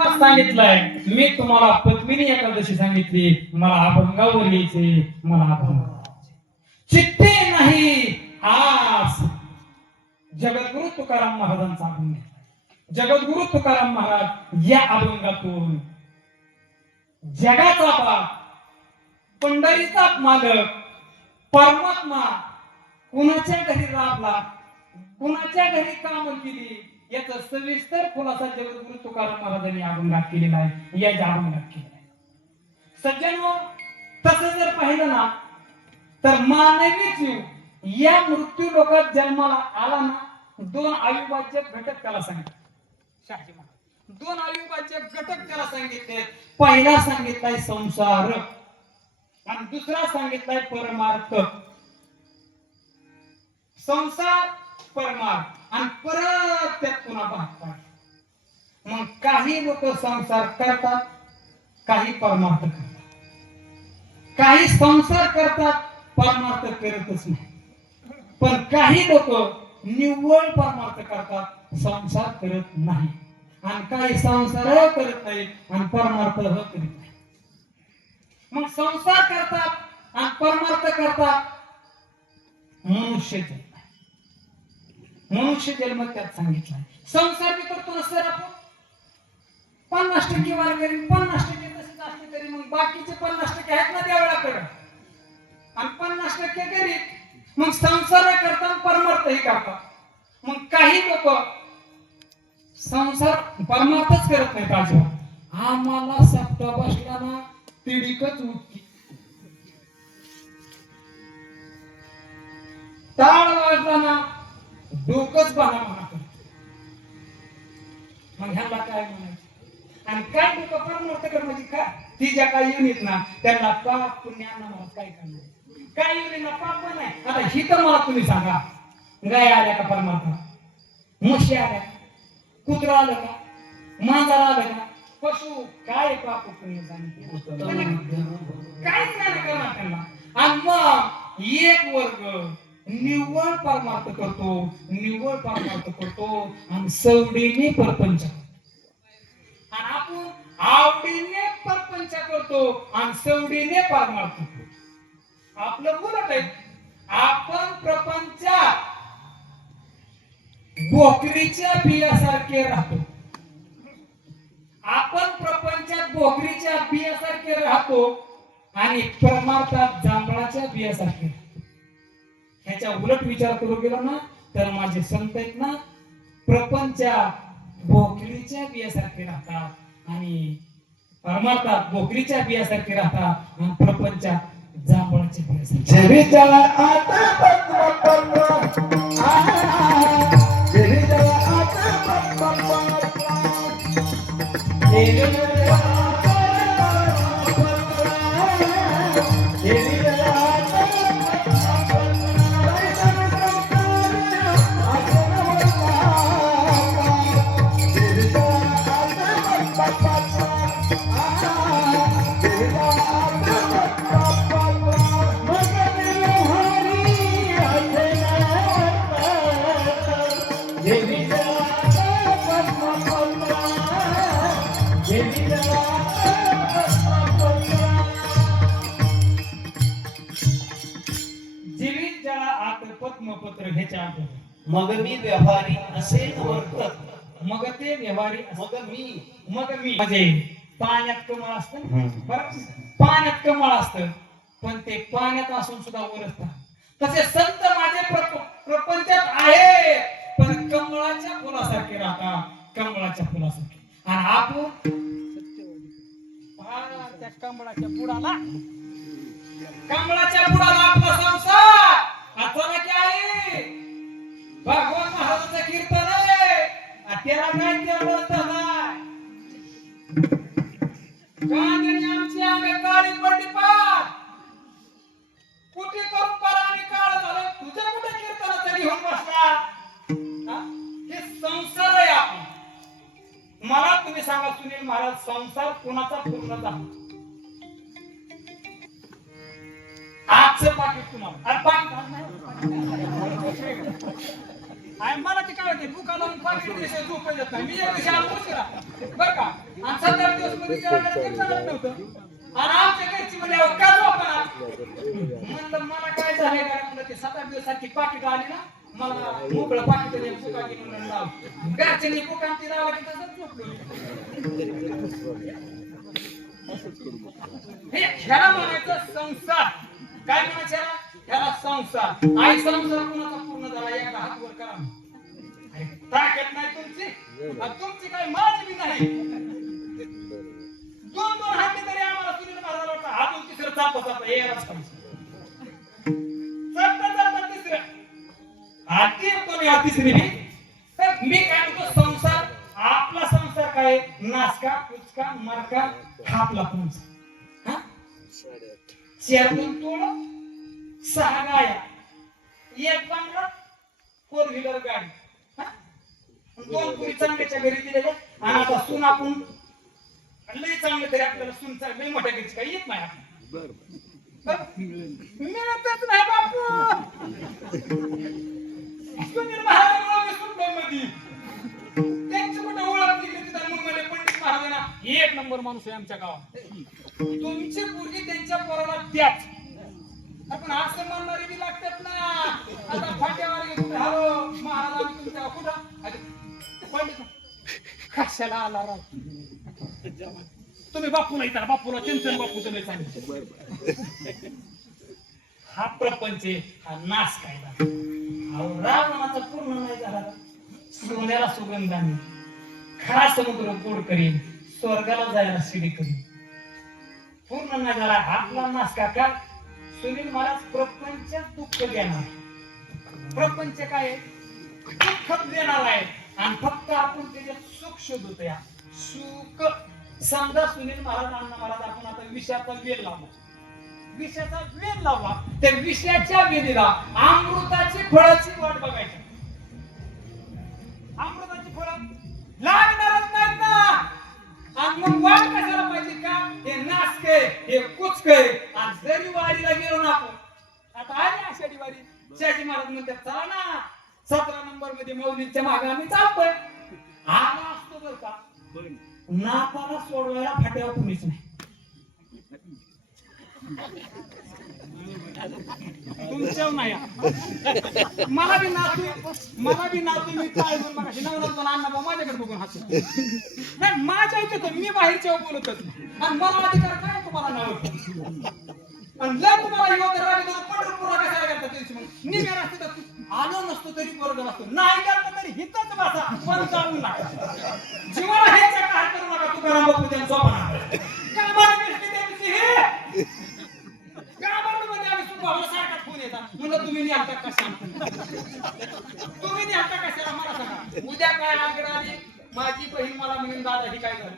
उपास सांगितलाय मी तुम्हाला पद्मिनी एकादशी सांगितली मला अभंगावर यायचे मला अभंग चित्ते नाही आस जगद्गुरु तुकाराम महाराजांचा अभंग जगद्गुरु तुकाराम महाराज या अभंगातून जगाचा बाप पंढरीचा मालक परमात्मा कुणाच्या घरी राबला कुणाच्या घरी काम केली याचा सविस्तर खुलासा जगद्गुरु तुकाराम महाराजांनी अभंगात केलेला आहे या अभंगात केलेला आहे सज्जनो तसं जर पाहिलं ना तर मानवी जीव या मृत्यू लोकात जन्माला आला ना दोन अविभाज्य घटक त्याला सांगितले शाही महाराज दोन अविभाज्य घटक त्याला सांगितले पहिला सांगितलाय संसार आणि दुसरा सांगितलाय परमार्थ संसार परमार्थ आणि परत त्यात पुन्हा भाग पाडतात मग काही लोक संसार करतात काही परमार्थ करतात काही संसार करतात परमार्थ करतच नाही पण काही लोक निव्वळ परमार्थ करतात संसार करत नाही आणि काही संसार करत नाही आणि परमार्थ करीत नाही मग संसार करतात आणि परमार्थ करतात मनुष्य जन्म मनुष्य जन्म त्यात सांगितलाय संसार बी करतो ना सर आपण 50% वारकरी 50% तसेच असले तरी मग बाकीचे 50% आहेत ना देवळाकडे आणि 50% गरीब मग संसार करतात परमार्थही करतात मग काही लोक संसार परमार्थच करत नाही पाहिजे आम्हाला सप्ताह बसला ना तिडीकच उठती टाळ वाजला ना डोकंच बना म्हणा मग ह्याला काय म्हणायचं आणि काय लोक परमार्थ कर म्हणजे काय ती ज्या काही युनिट ना त्यांना पाप पुण्यानं मला काय करणार काय युनिटला पाप नाही आता ही तर मला तुम्ही सांगा गाय आल्या का परमार्थ म्हशी आल्या कुत्रा आलं का मांजर आलं का पशु काय पाप पुण्य काहीच नाही करणार त्यांना आणि मग एक वर्ग निव्वळ परमार्थ करतो निव्वळ परमार्थ करतो आणि सवडीने परपंच आणि आपण आवडीने परपंच करतो आणि सवडीने परमार्थ करतो आपलं उलट आहे आपण प्रपंचात बोकरीच्या बियासारखे राहतो आपण प्रपंचात बोकरीच्या बियासारखे राहतो आणि परमार्थात जांभळाच्या बियासारखे राहतो ह्याच्या उलट विचार करू गेलो ना तर माझे संत आहेत ना प्रपंचात बोकरीच्या बियासारखे राहतात आणि परमार्थात बोकरीच्या बियासारखे राहतात आणि प्रपंचात जांभळाच्या बियासारखे मग मी व्यवहारी असेल वर्तत मग ते व्यवहारी मग मी म्हणजे पाण्यात कमळ असतं बरं पाण्यात कमळ असतं पण ते पाण्यात असून सुद्धा वर असतात तसे संत माझे प्रपंचात आहे पण कमळाच्या फुलासारखे राहतात कमळाच्या फुलासारखे आणि आपण त्या कमळाच्या बुडाला आपला संसार आता की आहे भगवान महाराजांचं कीर्तन आहे त्याला काय तेवढं गांधी आमची अंग काळी पडली पार कुठे करून पार आणि काळ झालं तुझं कुठे कीर्तनाचं घेऊन बसला हे संसार आहे आपण मला तुम्ही सांगा सुनील महाराज संसार कोणाचा पूर्ण झाला आजचं पाकिट तुम्हाला मला ते काय होते बुका लावून पाकिट झोप येत नाही मी एक दिवशी आलो बरं का आणि 7-8 दिवस मध्ये जेवणात काही चालत नव्हतं आणि आमच्या घरची म्हणजे का झोपणार म्हणलं मला काय झालंय का म्हणलं ते 7-8 दिवसाची पाकिट आली ना मला मोकळं पाकिट दे बुका घे म्हणून लाव घरच्यांनी बुका ती लावला की तसंच झोपलो हे ह्याला म्हणायचं संसार काय म्हणायचं ह्याला संसार आई संसार कोणाचा पूर्ण झाला एकदा हात वर करा ताकद नाही तुमची काय माझी बी नाही 2-2 हाती तरी आम्हाला सुनील महाराज वाटतं हातून तिसरं चालता हे यालाच चालता तिसरं हाती कोणी हा तिसरी बी तर मी काय म्हणतो संसार आपला संसार काय नासका कुचका मारका हा आपला तुमचा 4 तोळ 6 गाया 1 बांगला 4 व्हीलर गाडी 2 पुरी चांगल्याच्या घरी दिलेल्या आणि आता सून आपण लई चांगलं तरी आपल्याला सून लई मोठ्या घरची काही येत नाही मिळतच नाही बापू सुनील महाराज सुनबाई मध्ये त्यांची कुठं ओळख दिली तिथं मग मला पंडित महाराजांना 1 नंबर माणूस आहे आमच्या गावात तुमची मुलगी त्यांच्या पोराला द्याच आपण असं म्हणणारे बी लागतात ना आता फाट्यावर कुठे हॅलो महाराज आम्ही तुमच्या कुठं पंडित कशाला आला राव तुम्ही बापूला येता बापूला चिंतन बापू तुम्ही सांगितलं हा प्रपंच हा नाश काय रावणाचा पूर्ण नाही झाला सोन्याला सुगंधाने खरा समुद्र गोड करीन स्वर्गाला जायला शिडी करीन पूर्ण नाही झाला आपला नाश का सुनील महाराज प्रपंच दुःख देणार प्रपंच काय दुःख देणार आहे आणि फक्त आपण त्याच्यात सुख शोधतो या सुख समजा सुनील महाराज अण्णा महाराज आपण आता विषयाचा वेल लावला विषयाचा वेल लावला त्या विषयाच्या वेलीला अमृताची फळाची वाट बघायची अमृताची फळ लागणारच नाहीत ना आणि मग वाट कशाला पाहिजे का हे नासके हे कुचके आणि जरी वारीला गेलो ना आपण आता आली आषाढी वारी शाजी महाराज म्हणतात चला ना 17 नंबर मध्ये मौलीच्या मागे आम्ही चालतोय आला असतो बर का नाताला सोडवायला फाट्यावर कुणीच नाही तुमच्यावर नाही मला बी नातू मी काय बोल मग नवरा अण्णा भाऊ माझ्याकडे बघून हसू नाही माझ्या ऐकत मी बाहेरच्या बोलतच आणि मला अधिकार काय तुम्हाला नाव आणि जर तुम्हाला योग्य राहिलं तर पंढरपूरला कशाला करता त्याची मग निघाल असते तर आलो नसतो तरी बरोबर असतो नाही गेलं तरी हितच बसा पण जाऊ नका जीवाला हे काय करू नका तुकाराम बापू त्यांचा कामाला गोष्टी त्यांची हे कामामध्ये आम्ही सुभावला सारखा फोन येतात म्हणलं तुम्ही निघालता कशाला तुम्ही निघालता कशाला मला सांगा उद्या काय आग्रह आली माझी बहीण मला म्हणून दादा ही काय झालं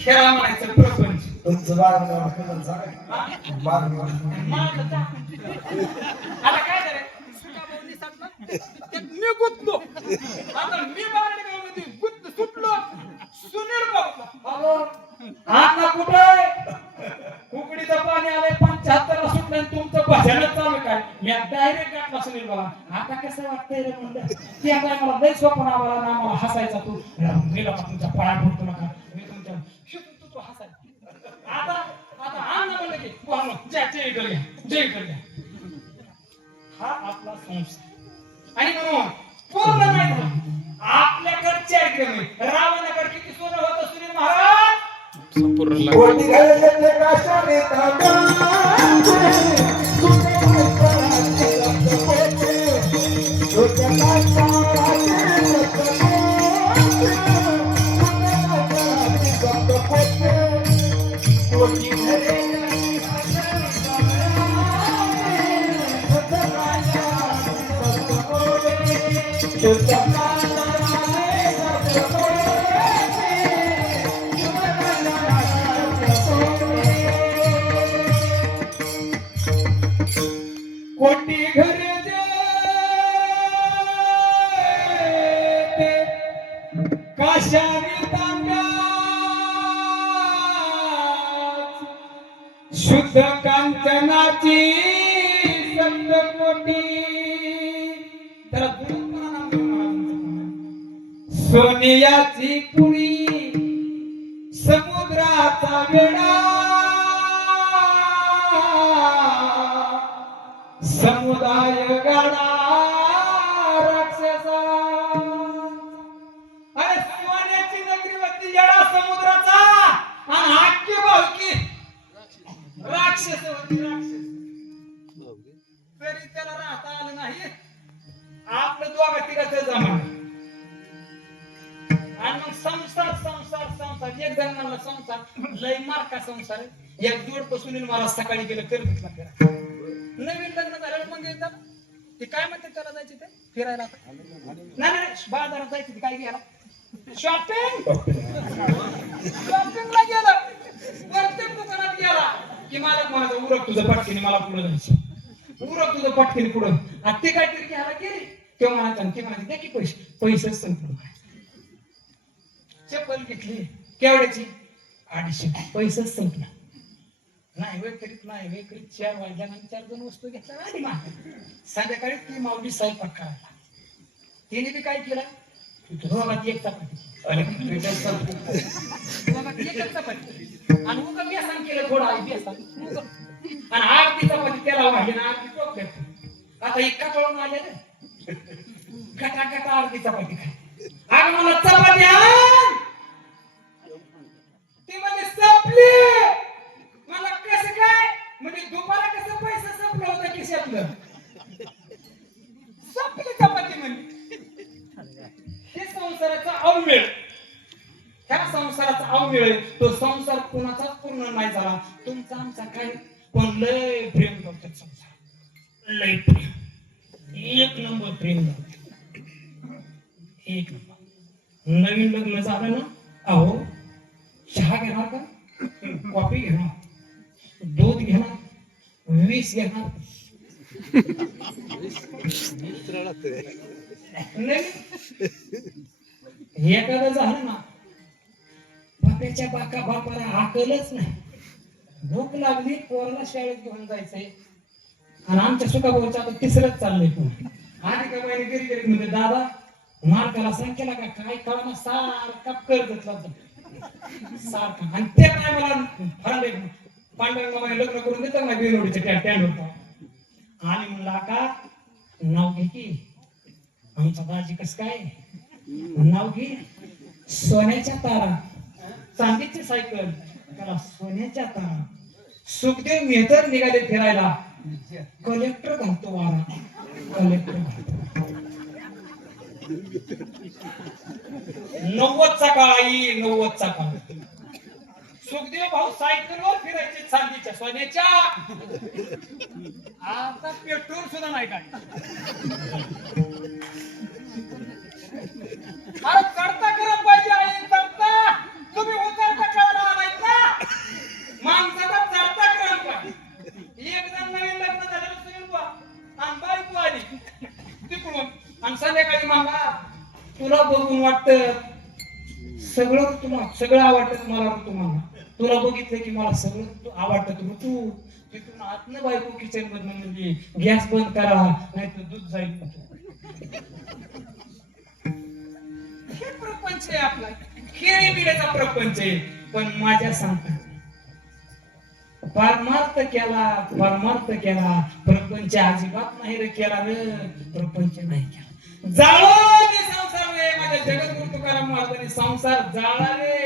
खेळा म्हणायचं प्रपंच तुमचं आता काय झालं मी गुंतलो आता मी बारडगावमध्ये गुंत सुटलो सुनील भाऊ आता कुठे कुकडीचं पाणी आलंय 75 ला सुटलं तुमचं भजनच चालू काय मी डायरेक्ट गाठला सुनील बाबा आता कसं वाटतंय रे म्हणलं ते आता मला लय स्वप्न आला ना मला हसायचा तू मी बाबा तुमच्या पाया पडतो नका मी तुमच्या तू हसायचा आता आम्ही म्हणलं की बोल जय करूया हा आपला संसार आणि म्हणून पूर्ण नाही झाला आपल्याकडे 4 क्रम आहे रावणाकडे किती सोनं होतं सुनील महाराज संपूर्ण कोटी घालले काशाने तांबा कोटी घर काशाने तांब्या शुद्ध कांचनाची सप्तकोटी त्याला सोनियाची पुरी समुद्राचा वेडा समुदाय गाडा राक्षसा अरे सोन्याची नगरी होती येडा समुद्राचा आणि आख्य भावकी राक्षस होती राक्षस तरी त्याला राहता आलं नाही आपलं दोघा तिघाचं जमाना आणि मग संसार संसार संसार एक जण म्हणला संसार लय मार्का संसार आहे. एक जोड पासून मला सकाळी गेलं कर घेतला फिरा नवीन लग्न झालं मग येतात ते काय म्हणते त्याला जायचे ते फिरायला नाही बाजारात जायचे ते काय घ्यायला शॉपिंग शॉपिंगला गेलं प्रत्येक दुकानात गेला की मला म्हणायचं उरक तुझं पटकीने मला पुढे जायचं उरक तुझं पटकीने पुढं आणि ते काहीतरी घ्यायला गेली तेव्हा म्हणायचं ते म्हणायचे द्या की पैसेच संपलं चप्पल घेतली केवढ्याची 250 पैसेच संपला नाही वेळकरीत नाही वेळकरीत 4 वाजल्यानंतर 4 जण वस्तू घेतल्या आधी मागे संध्याकाळी ती माऊली स्वयंपाक करायला तिने बी काय केलं दोघात एक चपाती एकच चपाती आणि उगा बेसन केलं थोडं आई बेसन आणि अर्धी चपाती त्याला वाढली ना अर्धी टोक आता इतका कळून आले ना गटा गटा अर्धी चपाती खाय आग मला चपाती आण ती म्हणजे संपली मला कसं काय म्हणजे दुपारा कसं पैसा संपला होता खिशातलं संपली चपाती म्हणजे हे संसाराचा अवमेळ ह्या संसाराचा अवमेळ तो संसार कुणाचाच पूर्ण नाही झाला तुमचा आमचा काय पण लय प्रेम करतात संसार लय प्रेम एक नंबर प्रेम करतात एक नंबर नवीन लग्न झालं ना अहो चहा घेणार का कॉफी घेणार दूध घेणार 20 घेणार एखादं झालं ना बाप्याच्या बापाला आकलच नाही भूक लागली पोराला शाळेत घेऊन जायचंय आणि आमच्या सुखाभाऊच्या आता तिसरंच चाललंय पण आधी का बाईने घरी घरी म्हणजे दादा मार्काला संख्येला का काय कळना सारखा कर घेतला सारखा आणि त्या टायमाला फराडे पांडुरंग लग्न करून देतात ना बेलोडीच्या टँडवर आणि म्हणला का नाव घे की आमचा दाजी कस काय नाव घे सोन्याच्या तारा चांदीची सायकल त्याला सोन्याच्या तारा सुखदेव मेहतर निघाले फिरायला कलेक्टर घालतो वारा कलेक्टर घालतो 90चा काळ आई 90चा काळ सुखदेव भाऊ सायकलवर फिरायचे चांदीच्या सोन्याच्या आता पेट्रोल सुद्धा नाही काय अरे करता करत पाहिजे आई करता तुम्ही उतरता कळला नाहीत ना माणसाचा चढता करत पाहिजे एक जण नवीन लग्न झालेलं सुनील बा आणि बायको आली तिकडून आणि संध्याकाळी मामा तुला बघून वाटत सगळं आवडतं मला तुम्हाला तुला बघितलं की मला सगळं आवडतं तू तिथून आतनं बायको किचन मधून म्हणजे गॅस बंद करा नाही तर दूध जाईल हे प्रपंच आहे आपला खेळी बिड्याचा प्रपंच आहे पण माझ्या सांगतात परमार्थ केला प्रपंच अजिबात नाही रे केला रे प्रपंच नाही केला जाळो ते संसार रे माझ्या जगद्गुरु तुकाराम महाराजांनी संसार जाळा रे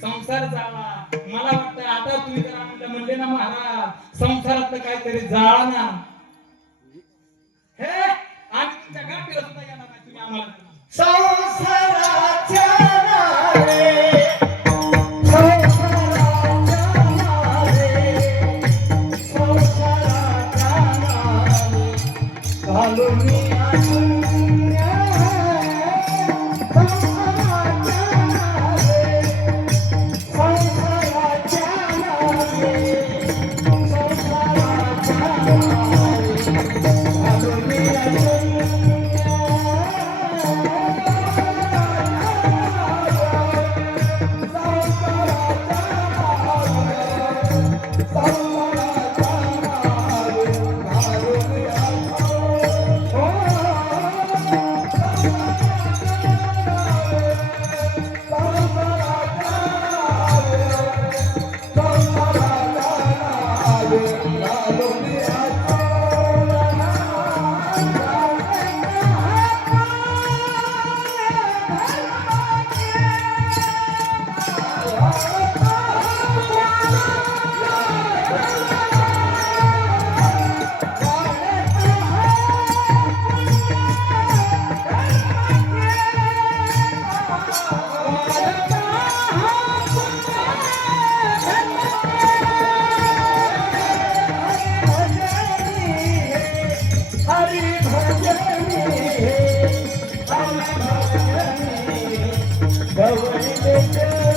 संसार जाळा मला वाटतं आता तुम्ही जर आम्हाला म्हणले ना महाराज संसारातलं काहीतरी जाळा ना हे आम्ही तुमच्या गाठीला सुद्धा येणार नाही तुम्ही आम्हाला संसाराच्या नावे संसाराच्या नावे संसाराच्या नावे घालून पेट